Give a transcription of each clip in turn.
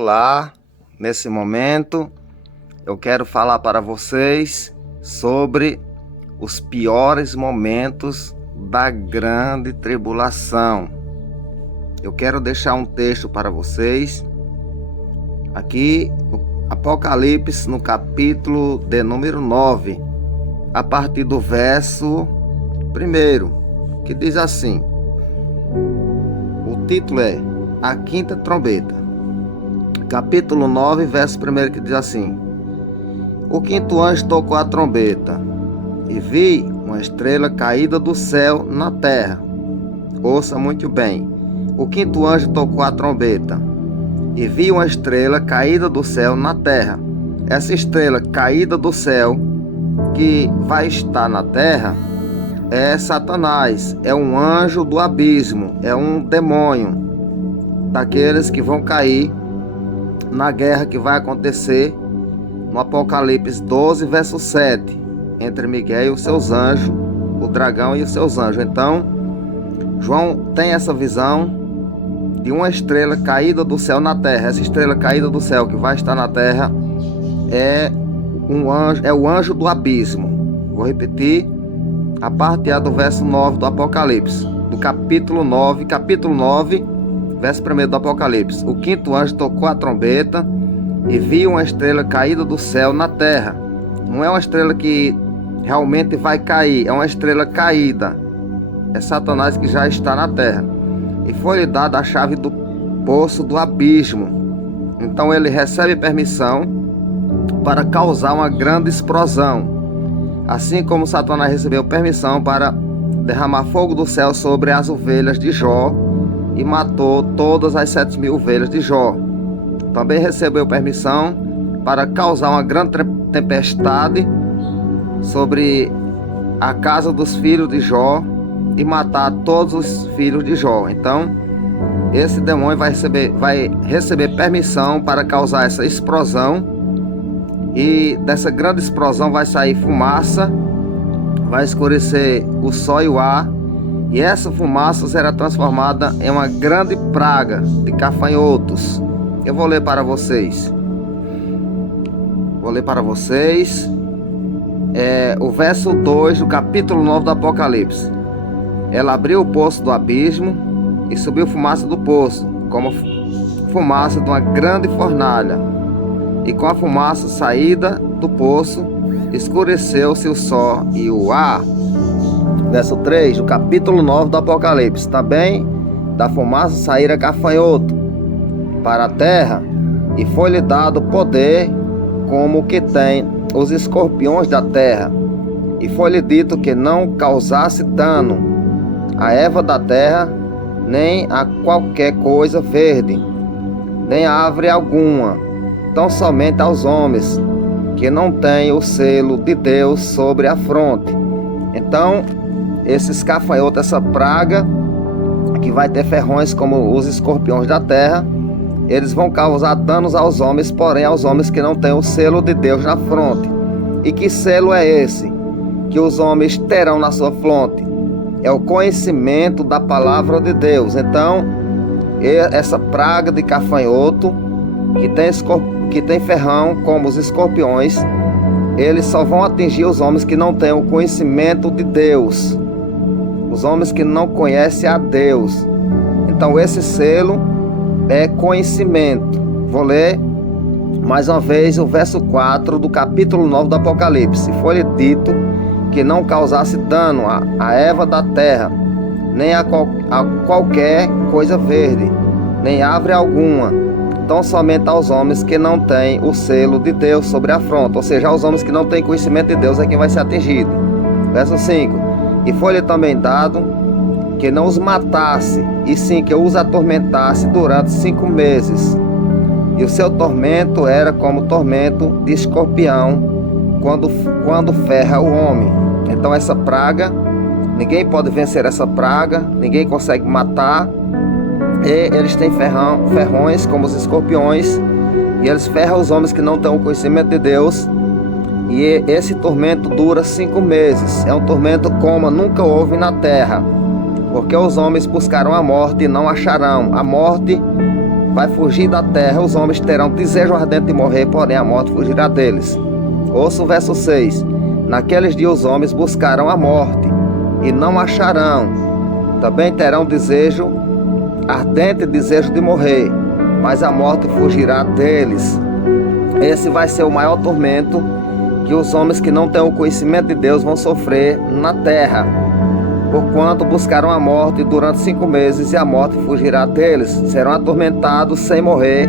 Olá, nesse momento eu quero falar para vocês sobre os piores momentos da grande tribulação. Eu quero deixar um texto para vocês aqui no Apocalipse, no capítulo de número 9, a partir do verso 1, que diz assim: o título é A Quinta Trombeta. Capítulo 9, verso 1, que diz assim: o quinto anjo tocou a trombeta, e vi uma estrela caída do céu na terra. Ouça muito bem. O quinto anjo tocou a trombeta, e vi uma estrela caída do céu na terra. Essa estrela caída do céu, que vai estar na terra, é Satanás, é um anjo do abismo, é um demônio, daqueles que vão cair na guerra que vai acontecer no Apocalipse 12, verso 7, entre Miguel e os seus anjos, o dragão e os seus anjos. Então, João tem essa visão de uma estrela caída do céu na terra. Essa estrela caída do céu que vai estar na terra é o anjo do abismo. Vou repetir a parte A do verso 9 do Apocalipse, do capítulo 9, verso 1 do Apocalipse. O quinto anjo tocou a trombeta e viu uma estrela caída do céu na terra. Não é uma estrela que realmente vai cair, é uma estrela caída. É Satanás que já está na terra. E foi-lhe dada a chave do poço do abismo. Então ele recebe permissão para causar uma grande explosão. Assim como Satanás recebeu permissão para derramar fogo do céu sobre as ovelhas de Jó e matou todas as 7.000 ovelhas de Jó. Também recebeu permissão para causar uma grande tempestade sobre a casa dos filhos de Jó e matar todos os filhos de Jó. Então, esse demônio vai receber permissão para causar essa explosão, e dessa grande explosão vai sair fumaça, vai escurecer o sol e o ar, e essa fumaça será transformada em uma grande praga de gafanhotos. Eu vou ler para vocês. O verso 2 do capítulo 9 do Apocalipse. Ela abriu o poço do abismo e subiu fumaça do poço, como fumaça de uma grande fornalha. E com a fumaça saída do poço, escureceu-se o sol e o ar. Verso 3 do capítulo 9 do Apocalipse. Também da fumaça saíra gafanhoto para a terra, e foi-lhe dado poder como o que tem os escorpiões da terra. E foi-lhe dito que não causasse dano a erva da terra, nem a qualquer coisa verde, nem a árvore alguma, tão somente aos homens que não têm o selo de Deus sobre a fronte. Então, esses gafanhotos, essa praga que vai ter ferrões como os escorpiões da terra, eles vão causar danos aos homens, porém aos homens que não têm o selo de Deus na fronte. E que selo é esse que os homens terão na sua fronte? É o conhecimento da palavra de Deus. Então, essa praga de gafanhoto que tem ferrão como os escorpiões, eles só vão atingir os homens que não têm o conhecimento de Deus, os homens que não conhecem a Deus. Então esse selo é conhecimento. Vou ler mais uma vez o verso 4 do capítulo 9 do Apocalipse. Foi-lhe dito que não causasse dano a erva da terra, nem a qualquer coisa verde, nem árvore alguma, tão somente aos homens que não têm o selo de Deus sobre a fronte. Ou seja, aos homens que não têm conhecimento de Deus é quem vai ser atingido. Verso 5. E foi-lhe também dado que não os matasse, e sim que os atormentasse durante 5 meses. E o seu tormento era como tormento de escorpião quando ferra o homem. Então essa praga, ninguém pode vencer essa praga, ninguém consegue matar. E eles têm ferrões como os escorpiões, e eles ferram os homens que não têm o conhecimento de Deus. E esse tormento dura 5 meses. É um tormento como nunca houve na terra, porque os homens buscaram a morte e não acharão. A morte vai fugir da terra, os homens terão desejo ardente de morrer, porém a morte fugirá deles. Ouça o verso 6. Naqueles dias os homens buscarão a morte, e não acharão. Também terão desejo, ardente desejo de morrer, mas a morte fugirá deles. Esse vai ser o maior tormento que os homens que não têm o conhecimento de Deus vão sofrer na terra, porquanto buscarão a morte durante 5 meses, e a morte fugirá deles. Serão atormentados sem morrer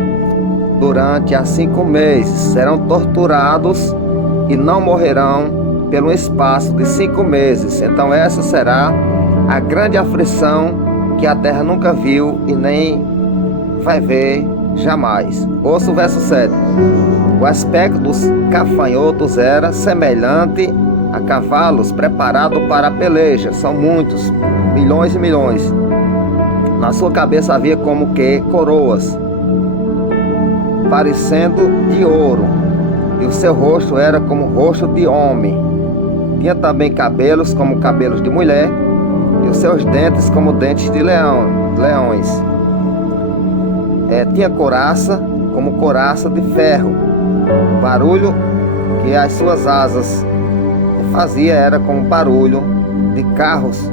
durante as 5 meses. Serão torturados e não morrerão pelo espaço de 5 meses. Então essa será a grande aflição que a terra nunca viu e nem vai ver jamais. Ouça o verso 7. O aspecto dos gafanhotos era semelhante a cavalos preparados para a peleja. São muitos, milhões e milhões. Na sua cabeça havia como que coroas, parecendo de ouro, e o seu rosto era como o rosto de homem. Tinha também cabelos como cabelos de mulher, e os seus dentes como dentes de leões. Tinha couraça como couraça de ferro. O barulho que as suas asas fazia era como barulho de carros,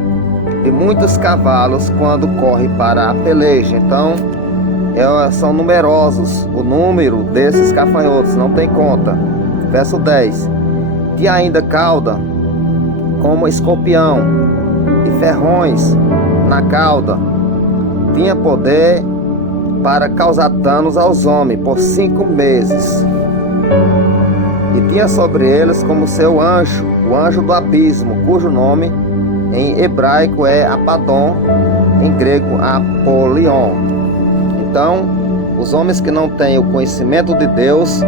de muitos cavalos quando corre para a peleja. Então são numerosos o número desses gafanhotos, não tem conta. Verso 10. Tinha ainda cauda como escorpião, e ferrões na cauda. Tinha poder para causar danos aos homens por 5 meses. E tinha sobre eles como seu anjo, o anjo do abismo, cujo nome em hebraico é Apadon, em grego Apolion. Então, os homens que não têm o conhecimento de Deus,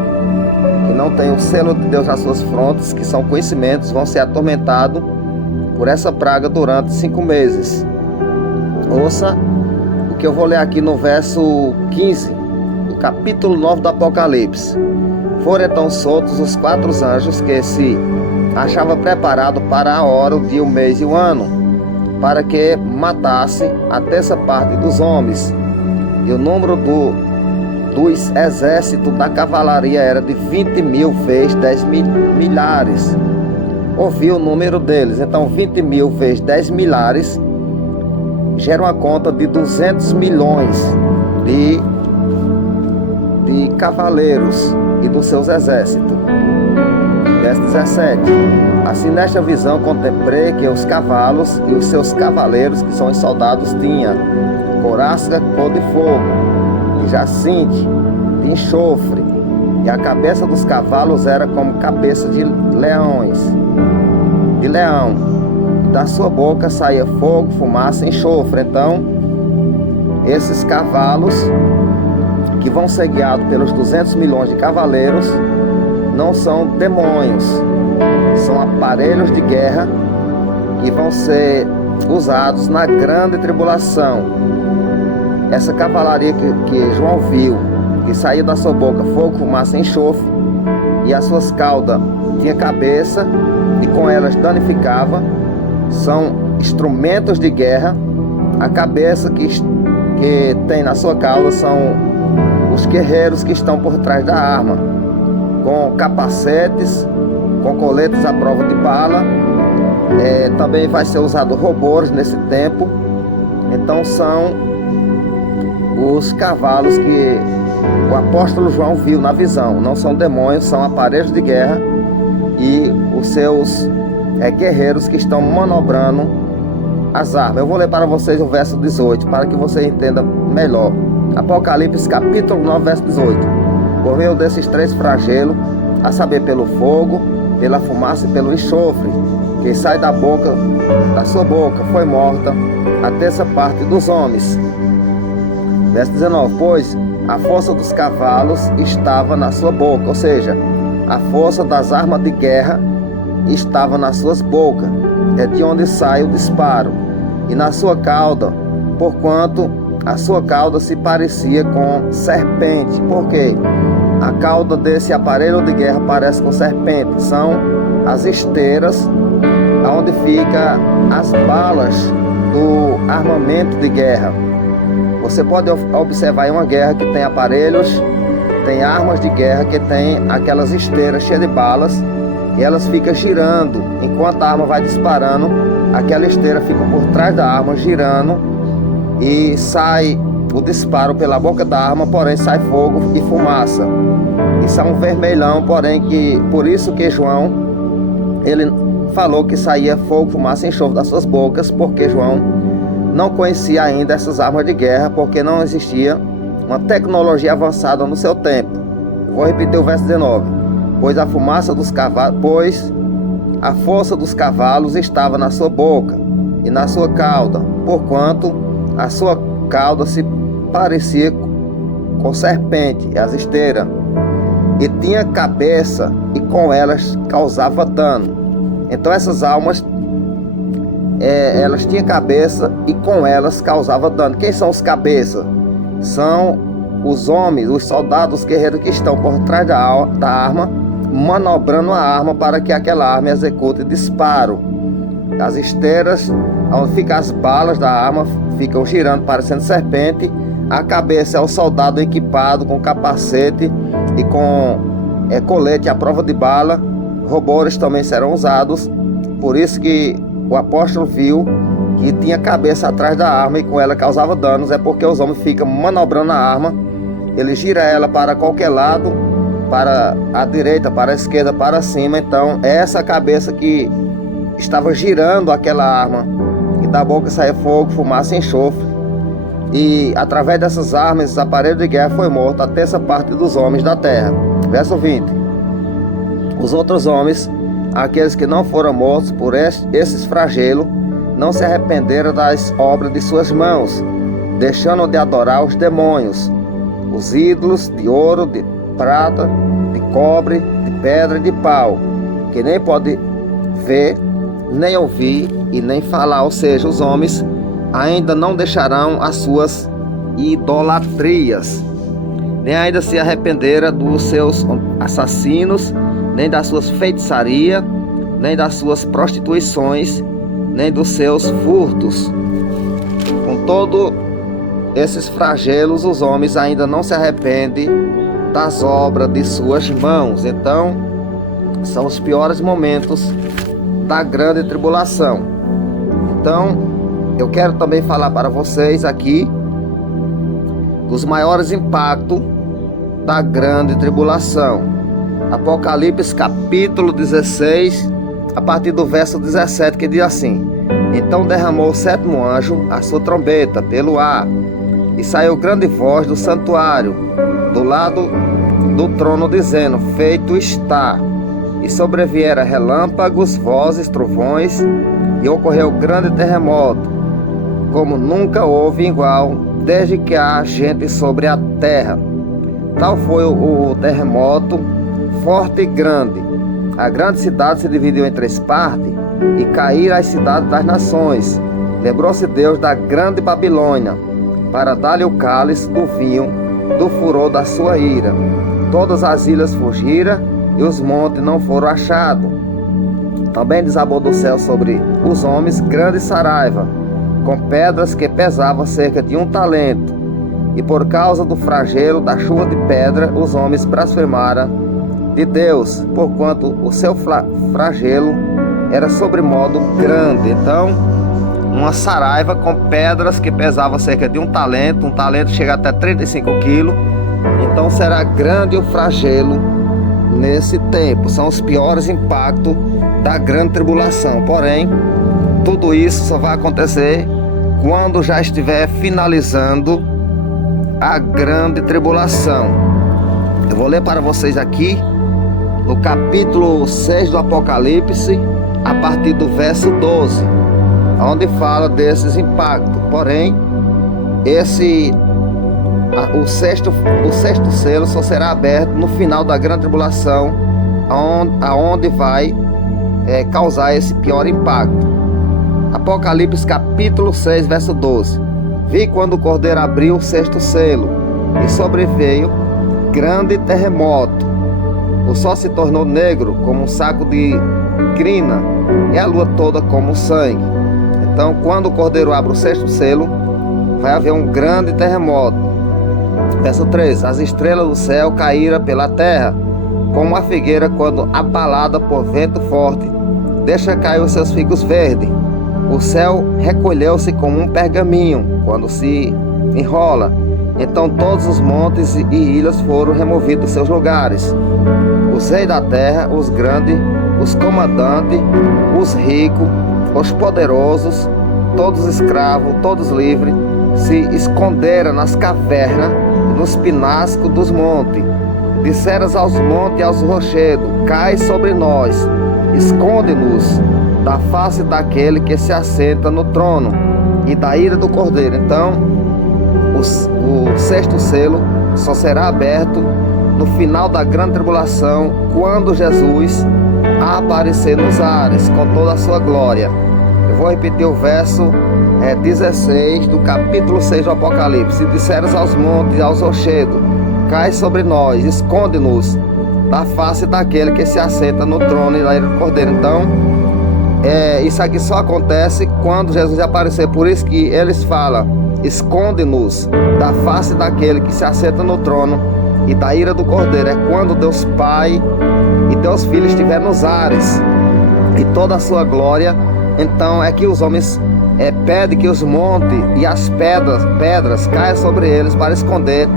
que não têm o selo de Deus nas suas frontes, que são conhecimentos, vão ser atormentados por essa praga durante 5 meses. Ouça o que eu vou ler aqui no verso 15, do capítulo 9 do Apocalipse. Foram então soltos os 4 anjos que se achavam preparados para a hora, o dia, o mês e o ano, para que matasse a terça parte dos homens. E o número dos exércitos da cavalaria era de 20.000 vezes 10 milhares. Ouviu o número deles. Então 20.000 vezes 10 milhares gera uma conta de 200 milhões de cavaleiros e dos seus exércitos. Verso 17. Assim nesta visão contemplei que os cavalos e os seus cavaleiros, que são os soldados, tinham couraça cor de fogo, de jacinte, de enxofre, e a cabeça dos cavalos era como cabeça de leão. Da sua boca saía fogo, fumaça e enxofre. Então, esses cavalos que vão ser guiados pelos 200 milhões de cavaleiros não são demônios, são aparelhos de guerra que vão ser usados na grande tribulação. Essa cavalaria que João viu, que saía da sua boca fogo, fumaça e enxofre, e as suas caudas tinha cabeça e com elas danificava, são instrumentos de guerra. A cabeça que tem na sua cauda são os guerreiros que estão por trás da arma, com capacetes, com coletes à prova de bala. Também vai ser usado robôs nesse tempo. Então são os cavalos que o apóstolo João viu na visão. Não são demônios, são aparelhos de guerra e os seus guerreiros que estão manobrando as armas. Eu vou ler para vocês o verso 18 para que você entenda melhor. Apocalipse capítulo 9, verso 18. Por meio desses 3 flagelos, a saber, pelo fogo, pela fumaça e pelo enxofre, que sai da sua boca, foi morta a terça parte dos homens. Verso 19. Pois a força dos cavalos estava na sua boca, ou seja, a força das armas de guerra estava nas suas bocas, é de onde sai o disparo, e na sua cauda, porquanto a sua cauda se parecia com serpente. Por quê? A cauda desse aparelho de guerra parece com serpente. São as esteiras onde ficam as balas do armamento de guerra. Você pode observar em uma guerra que tem aparelhos, tem armas de guerra que tem aquelas esteiras cheias de balas e elas ficam girando. Enquanto a arma vai disparando, aquela esteira fica por trás da arma girando e sai o disparo pela boca da arma, porém sai fogo e fumaça. Isso é um vermelhão, porém por isso que João ele falou que saía fogo, fumaça e enxofre das suas bocas, porque João não conhecia ainda essas armas de guerra, porque não existia uma tecnologia avançada no seu tempo. Vou repetir o verso 19. Pois a força dos cavalos estava na sua boca e na sua cauda, porquanto a sua cauda se parecia com serpente, as esteiras, e tinha cabeça, e com elas causava dano. Então essas almas, elas tinham cabeça e com elas causava dano. Quem são os cabeças? São os homens, os soldados guerreiros que estão por trás da arma, manobrando a arma para que aquela arma execute disparo. As esteiras, onde ficam as balas da arma, ficam girando parecendo serpente. A cabeça é o soldado equipado com capacete e com colete à prova de bala. Rubores também serão usados. Por isso que o apóstolo viu que tinha cabeça atrás da arma e com ela causava danos. É porque os homens ficam manobrando a arma. Ele gira ela para qualquer lado, para a direita, para a esquerda, para cima. Então é essa cabeça que estava girando aquela arma, e da boca saía fogo, fumaça e enxofre. E através dessas armas, esses aparelhos de guerra, foi morta a terça parte dos homens da terra. Verso 20. Os outros homens, aqueles que não foram mortos por esses flagelos, não se arrependeram das obras de suas mãos, deixando de adorar os demônios, os ídolos de ouro, de prata, de cobre, de pedra e de pau, que nem pode ver, nem ouvir e nem falar. Ou seja, os homens ainda não deixarão as suas idolatrias, nem ainda se arrependeram dos seus assassinos, nem das suas feitiçarias, nem das suas prostituições, nem dos seus furtos. Com todos esses flagelos, os homens ainda não se arrependem das obras de suas mãos. Então, são os piores momentos da grande tribulação. Então, eu quero também falar para vocês aqui dos maiores impactos da grande tribulação. Apocalipse capítulo 16, a partir do verso 17, que diz assim: Então derramou o sétimo anjo a sua trombeta pelo ar, e saiu grande voz do santuário, do lado do trono, dizendo: Feito está. E sobrevieram relâmpagos, vozes, trovões, e ocorreu grande terremoto, como nunca houve igual, desde que há gente sobre a terra. Tal foi o terremoto, forte e grande. A grande cidade se dividiu em 3 partes, e caíram as cidades das nações. Lembrou-se Deus da grande Babilônia, para dar-lhe o cálice do vinho do furor da sua ira. Todas as ilhas fugiram, e os montes não foram achados. Também desabou do céu sobre os homens grande saraiva, com pedras que pesavam cerca de 1 talento. E por causa do flagelo da chuva de pedra, os homens blasfemaram de Deus, porquanto o seu flagelo era sobremodo grande. Então, uma saraiva com pedras que pesavam cerca de 1 talento. 1 talento chega até 35 quilos. Então será grande o flagelo nesse tempo. São os piores impactos da grande tribulação. Porém, tudo isso só vai acontecer quando já estiver finalizando a grande tribulação. Eu vou ler para vocês aqui no capítulo 6 do Apocalipse, a partir do verso 12, onde fala desses impactos. Porém, o sexto selo só será aberto no final da grande tribulação, aonde vai causar esse pior impacto. Apocalipse capítulo 6, verso 12. Vi quando o Cordeiro abriu o 6º selo, e sobreveio grande terremoto. O sol se tornou negro como um saco de crina, e a lua toda como sangue. Então, quando o Cordeiro abre o 6º selo, vai haver um grande terremoto. Verso 3: as estrelas do céu caíram pela terra, como a figueira quando abalada por vento forte deixa cair os seus figos verdes. O céu recolheu-se como um pergaminho quando se enrola. Então todos os montes e ilhas foram removidos dos seus lugares. Os reis da terra, os grandes, os comandantes, os ricos, os poderosos, todos escravos, todos livres, se esconderam nas cavernas e nos penascos dos montes. Disseram aos montes e aos rochedos: cai sobre nós, esconde-nos da face daquele que se assenta no trono e da ira do Cordeiro. Então o sexto selo só será aberto no final da grande tribulação, quando Jesus aparecer nos ares com toda a sua glória. Eu vou repetir o verso 16 do capítulo 6 do Apocalipse. E disseram aos montes e aos rochedos: cai sobre nós, esconde-nos da face daquele que se assenta no trono e da ira do Cordeiro. Então, isso aqui só acontece quando Jesus aparecer. Por isso que eles falam: esconde-nos da face daquele que se assenta no trono e da ira do Cordeiro. É quando Deus Pai e Deus Filho estiver nos ares e toda a sua glória. Então é que os homens pedem que os montes e as pedras caiam sobre eles para esconder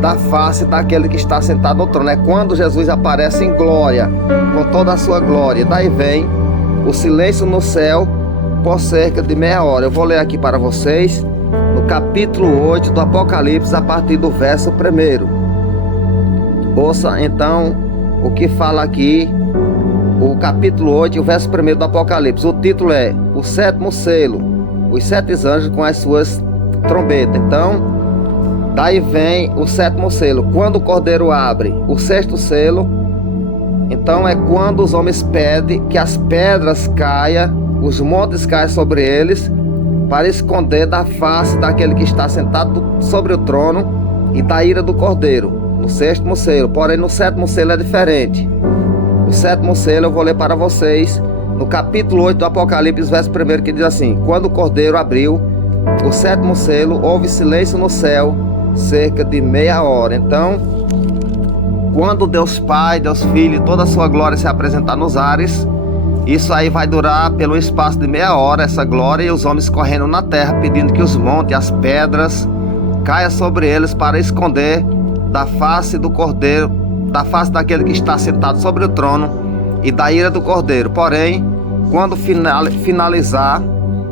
da face daquele que está sentado no trono. É quando Jesus aparece em glória, com toda a sua glória. Daí vem o silêncio no céu por cerca de meia hora. Eu vou ler aqui para vocês no capítulo 8 do Apocalipse, a partir do verso 1. Ouça então o que fala aqui o capítulo 8 e o verso 1 do Apocalipse. O título é O Sétimo Selo, os 7 anjos com as suas trombetas. Então, daí vem o sétimo selo. Quando o Cordeiro abre o sexto selo, então é quando os homens pedem que as pedras caiam, os montes caiam sobre eles, para esconder da face daquele que está sentado sobre o trono e da ira do Cordeiro, no sexto selo. Porém, no sétimo selo é diferente. O sétimo selo eu vou ler para vocês no capítulo 8 do Apocalipse, verso 1, que diz assim: quando o Cordeiro abriu o sétimo selo, houve silêncio no céu cerca de meia hora. Então, quando Deus Pai, Deus Filho e toda a sua glória se apresentar nos ares, isso aí vai durar pelo espaço de meia hora, essa glória, e os homens correndo na terra pedindo que os montes e as pedras caiam sobre eles para esconder da face do Cordeiro, da face daquele que está sentado sobre o trono e da ira do Cordeiro. Porém, quando finalizar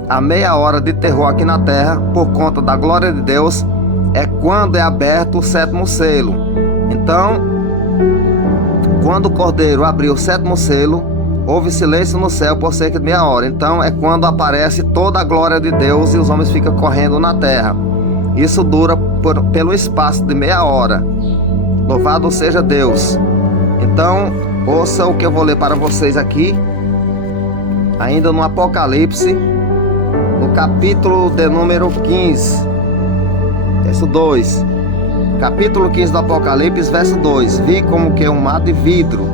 a meia hora de terror aqui na terra, por conta da glória de Deus, é quando é aberto o sétimo selo. Então, quando o Cordeiro abriu o sétimo selo, houve silêncio no céu por cerca de meia hora. Então é quando aparece toda a glória de Deus e os homens ficam correndo na terra. Isso dura pelo espaço de meia hora. Louvado seja Deus. Então, ouça o que eu vou ler para vocês aqui, ainda no Apocalipse, no capítulo de número 15, verso 2. Capítulo 15 do Apocalipse, verso 2. Vi como que um mar de vidro,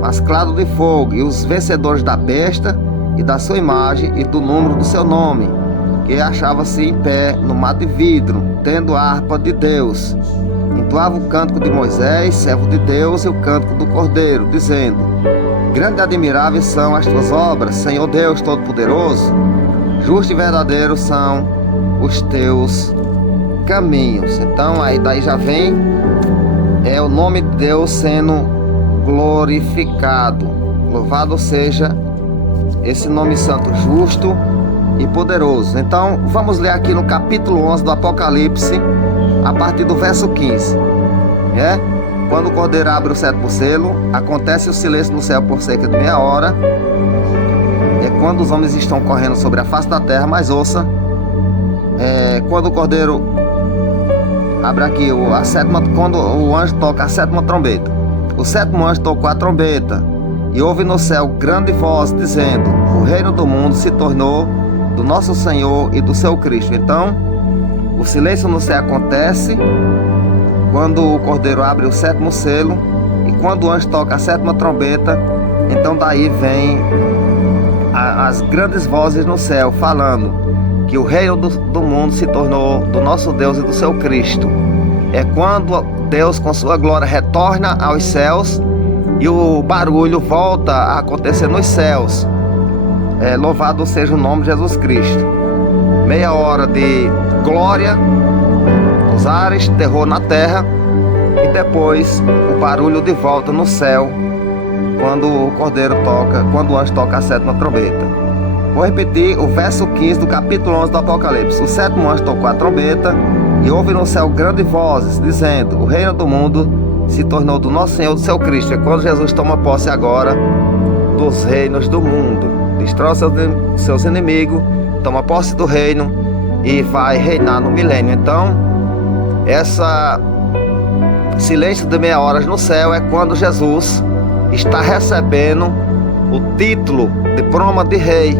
masclado de fogo, e os vencedores da besta e da sua imagem e do número do seu nome, que achava-se em pé no mar de vidro, tendo a harpa de Deus. Entoava o cântico de Moisés, servo de Deus, e o cântico do Cordeiro, dizendo: grande e admiráveis são as tuas obras, Senhor Deus Todo-Poderoso. Justo e verdadeiro são os teus caminhos. Então aí daí já vem o nome de Deus sendo glorificado. Louvado seja esse nome santo, justo e poderoso. Então vamos ler aqui no capítulo 11 do Apocalipse, a partir do verso 15. Quando o Cordeiro abre o sétimo selo, acontece o silêncio no céu por cerca de meia hora. É quando os homens estão correndo sobre a face da terra. Mas ouça, quando o Cordeiro abre aqui quando o anjo toca a sétima trombeta, o sétimo anjo tocou a trombeta, e houve no céu grande voz dizendo: o reino do mundo se tornou do nosso Senhor e do seu Cristo. Então o silêncio no céu acontece quando o Cordeiro abre o sétimo selo, e quando o anjo toca a sétima trombeta, então daí vem as grandes vozes no céu falando: que o reino do mundo se tornou do nosso Deus e do seu Cristo. É quando Deus com sua glória retorna aos céus e o barulho volta a acontecer nos céus. Louvado seja o nome de Jesus Cristo. Meia hora de glória nos ares, terror na terra, e depois o barulho de volta no céu, quando o cordeiro toca, quando o anjo toca a sétima trombeta. Vou repetir o verso 15 do capítulo 11 do Apocalipse. O sétimo anjo tocou a trombeta e houve no céu grandes vozes, dizendo: o reino do mundo se tornou do nosso Senhor e do seu Cristo. É quando Jesus toma posse agora dos reinos do mundo, destrói seus inimigos, toma posse do reino e vai reinar no milênio. Então, essa silêncio de meia hora no céu é quando Jesus está recebendo o título, diploma de rei,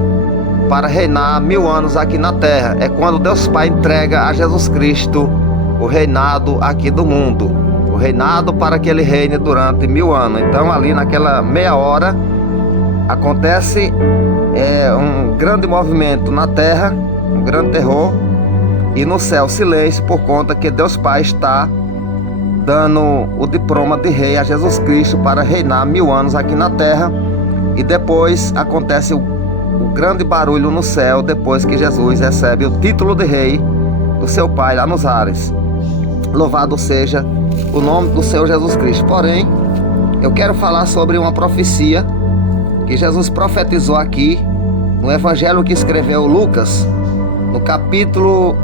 para reinar 1000 anos aqui na terra. É quando Deus Pai entrega a Jesus Cristo o reinado aqui do mundo, o reinado para que ele reine durante 1000 anos. Então, ali naquela meia hora acontece um grande movimento na terra, um grande terror, e no céu silêncio, por conta que Deus Pai está dando o diploma de rei a Jesus Cristo para reinar 1000 anos aqui na terra. E depois acontece o grande barulho no céu, depois que Jesus recebe o título de rei do seu Pai lá nos ares. Louvado seja o nome do Senhor Jesus Cristo. Porém, eu quero falar sobre uma profecia que Jesus profetizou aqui no evangelho que escreveu Lucas, no capítulo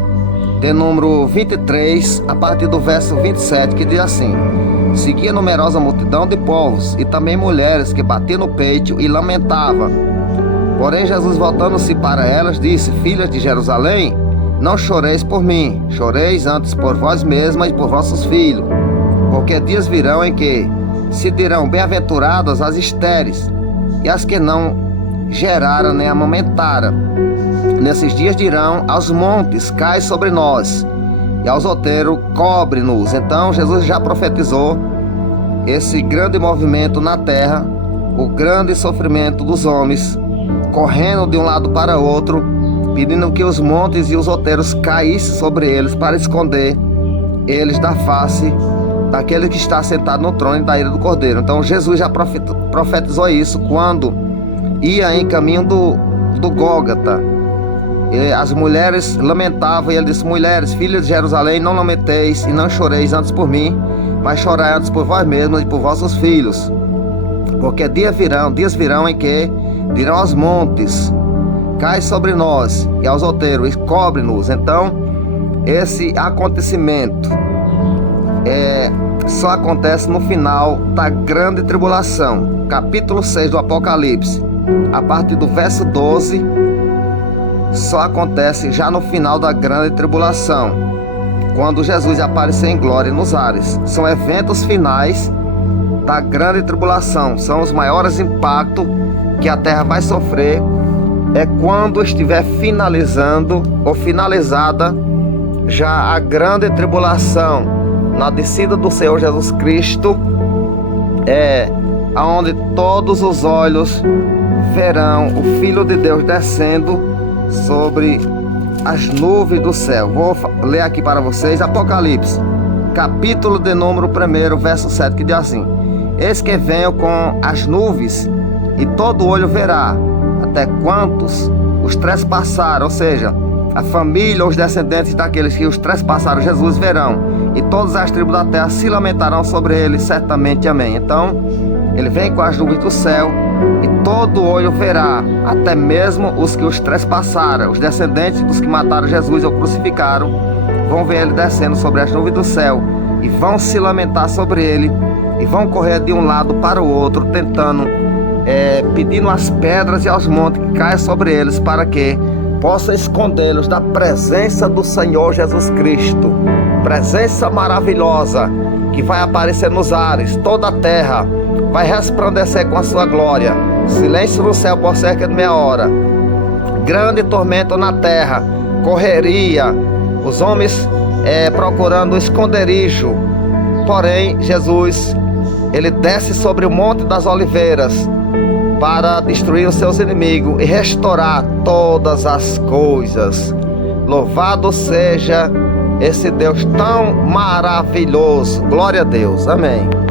de número 23, a partir do verso 27, que diz assim: seguia numerosa multidão de povos e também mulheres que batiam no peito e lamentavam. Porém Jesus, voltando-se para elas, disse: filhas de Jerusalém, não choreis por mim, choreis antes por vós mesmas e por vossos filhos, porque dias virão em que se dirão bem-aventuradas as estéreis e as que não geraram nem amamentaram. Nesses dias dirão aos montes: cai sobre nós, e aos outeiros: cobre-nos. Então Jesus já profetizou esse grande movimento na terra, o grande sofrimento dos homens, correndo de um lado para outro, pedindo que os montes e os outeiros caíssem sobre eles para esconder eles da face daquele que está sentado no trono e da ira do Cordeiro. Então Jesus já profetizou isso quando ia em caminho do Gólgota. As mulheres lamentavam e ele disse: mulheres, filhas de Jerusalém, não lamenteis e não choreis antes por mim, mas chorai antes por vós mesmas e por vossos filhos, porque dias virão em que dirão aos montes: cai sobre nós, e aos outeiros: cobre-nos. Então, esse acontecimento só acontece no final da grande tribulação. Capítulo 6 do Apocalipse, a partir do verso 12, só acontece já no final da grande tribulação, quando Jesus aparecer em glória nos ares. São eventos finais da grande tribulação, são os maiores impactos que a terra vai sofrer. É quando estiver finalizando ou finalizada já a grande tribulação, na descida do Senhor Jesus Cristo, aonde todos os olhos verão o Filho de Deus descendo sobre as nuvens do céu. Vou ler aqui para vocês Apocalipse, capítulo de número 1, verso 7, que diz assim: eis que venho com as nuvens, e todo olho verá, até quantos os trespassaram, ou seja, a família ou os descendentes daqueles que os trespassaram, Jesus verão, e todas as tribos da terra se lamentarão sobre ele, certamente. Amém. Então, ele vem com as nuvens do céu, e todo olho verá, até mesmo os que os trespassaram, os descendentes dos que mataram Jesus ou crucificaram, vão ver ele descendo sobre as nuvens do céu, e vão se lamentar sobre ele, e vão correr de um lado para o outro, tentando, pedindo às pedras e aos montes que caiam sobre eles, para que possam escondê-los da presença do Senhor Jesus Cristo. Presença maravilhosa que vai aparecer nos ares. Toda a terra vai resplandecer com a sua glória. Silêncio no céu por cerca de meia hora. Grande tormento na terra, correria, os homens procurando esconderijo. Porém, Jesus, ele desce sobre o Monte das Oliveiras para destruir os seus inimigos e restaurar todas as coisas. Louvado seja esse Deus tão maravilhoso. Glória a Deus. Amém.